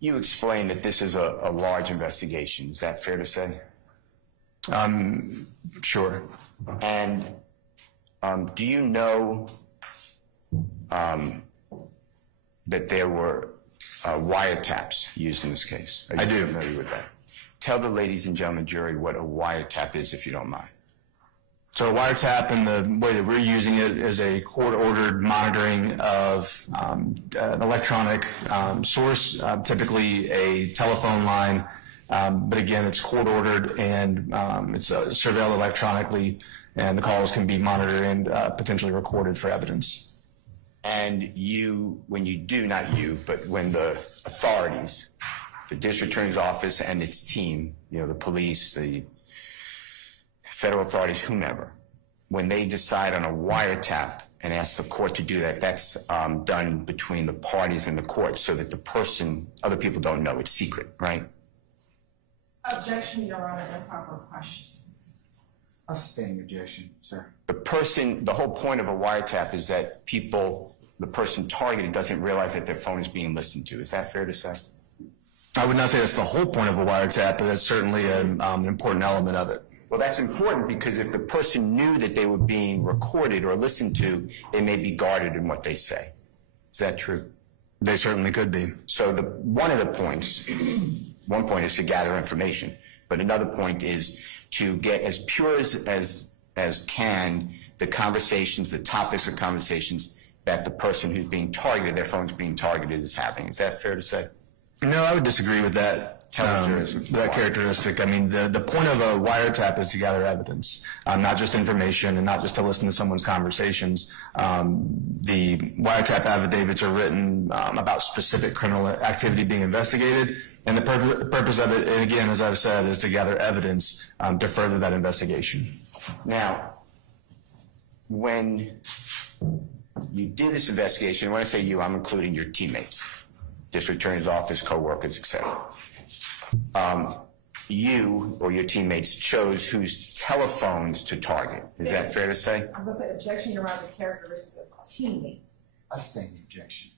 You explained that this is a large investigation. Is that fair to say? Sure. And do you know that there were wiretaps used in this case? I do. Familiar with that? Tell the ladies and gentlemen jury what a wiretap is, if you don't mind. So a wiretap, in the way that we're using it, is a court-ordered monitoring of an electronic source, typically a telephone line, but again, it's court-ordered and it's surveilled electronically, and the calls can be monitored and potentially recorded for evidence. And you, when you do, not you, but when the authorities, the district attorney's office and its team, you know, the police, the federal authorities, whomever, when they decide on a wiretap and ask the court to do that, that's done between the parties and the court so that the person, other people don't know, it's secret, right? Objection, Your Honor, improper question. A standing objection, sir. The whole point of a wiretap is that people, the person targeted doesn't realize that their phone is being listened to. Is that fair to say? I would not say that's the whole point of a wiretap, but that's certainly an important element of it. Well, that's important because if the person knew that they were being recorded or listened to, they may be guarded in what they say. Is that true? They certainly could be. So one of the points, one point is to gather information, but another point is to get as pure as can the conversations, the topics of conversations that the person who's being targeted, their phone's being targeted, is having. Is that fair to say? No, I would disagree with that. That characteristic. I mean, the point of a wiretap is to gather evidence, not just information and not just to listen to someone's conversations. The wiretap affidavits are written about specific criminal activity being investigated, and the purpose of it, again, as I've said, is to gather evidence to further that investigation. Now, when you did this investigation, when I say you, I'm including your teammates, district attorney's office, co-workers, etc. You or your teammates chose whose telephones to target. Is that fair to say? I'm going to say objection, Your Honor, the characteristic of teammates. A standing objection.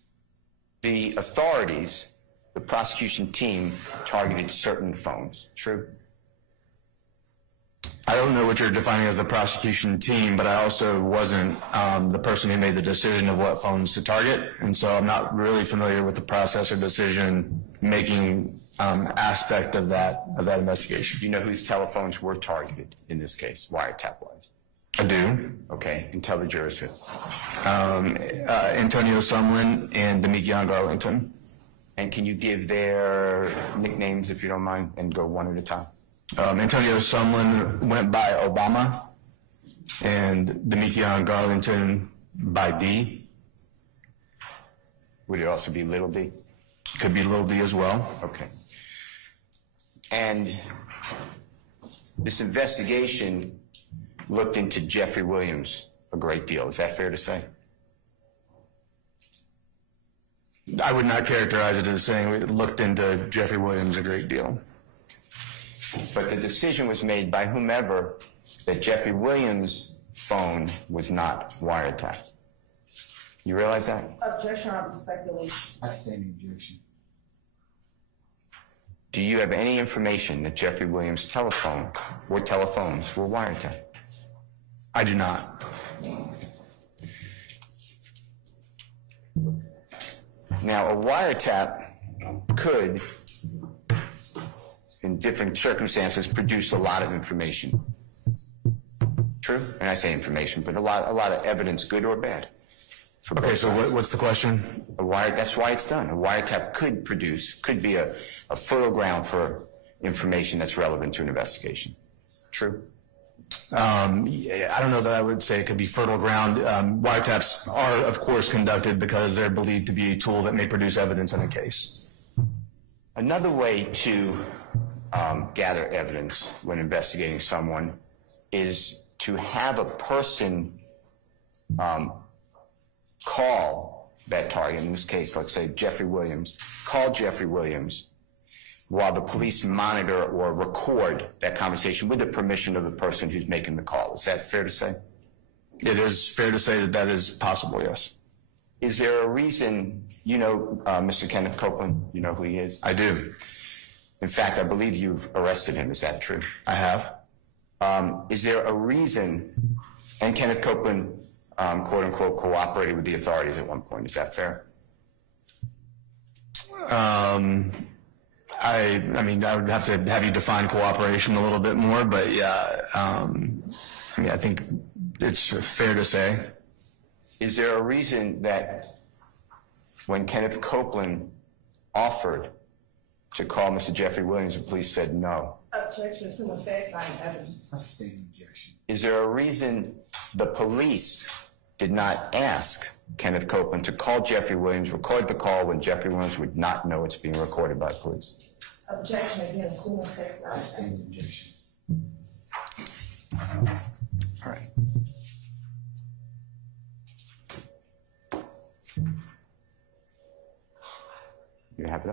The authorities, the prosecution team, targeted certain phones. True? I don't know what you're defining as the prosecution team, but I also wasn't the person who made the decision of what phones to target, and so I'm not really familiar with the process or decision-making aspect of that investigation. Do you know whose telephones were targeted in this case, wiretap-wise? I do. Okay, and tell the jurors who. Antonio Sumlin and Damekion Garlington. And can you give their nicknames, if you don't mind, and go one at a time? Antonio Sumlin went by Obama, and Damekion Garlington by D. Would it also be Little D? Could be Little D as well. Okay. And this investigation looked into Jeffrey Williams a great deal. Is that fair to say? I would not characterize it as saying we looked into Jeffrey Williams a great deal. But the decision was made by whomever that Jeffrey Williams' phone was not wiretapped. You realize that? Objection, Your Honor, speculation. A standing objection. Do you have any information that Jeffrey Williams' telephone or telephones were wiretapped? I do not. Now, a wiretap could, in different circumstances, produce a lot of information. True? And I say information, but a lot of evidence, good or bad. Okay, so what's the question? That's why it's done. A wiretap could be a fertile ground for information that's relevant to an investigation. True? I don't know that I would say it could be fertile ground. Wiretaps are, of course, conducted because they're believed to be a tool that may produce evidence in a case. Another way to gather evidence when investigating someone is to have a person call that target, in this case, let's say Jeffrey Williams, call Jeffrey Williams while the police monitor or record that conversation with the permission of the person who's making the call. Is that fair to say? It is fair to say that that is possible, yes. Is there a reason, you know Mr. Kenneth Copeland, you know who he is? I do. In fact, I believe you've arrested him. Is that true? I have. Is there a reason, and Kenneth Copeland, quote unquote, cooperated with the authorities at one point. Is that fair? I mean, I would have to have you define cooperation a little bit more, but yeah, I mean, I think it's fair to say. Is there a reason that when Kenneth Copeland offered to call Mr. Jeffrey Williams, the police said no? Objection to the facts I evidence. Sustained objection. Is there a reason the police did not ask Kenneth Copeland to call Jeffrey Williams, record the call when Jeffrey Williams would not know it's being recorded by police? Objection again, assuming facts I Sustained objection. All right. You have it.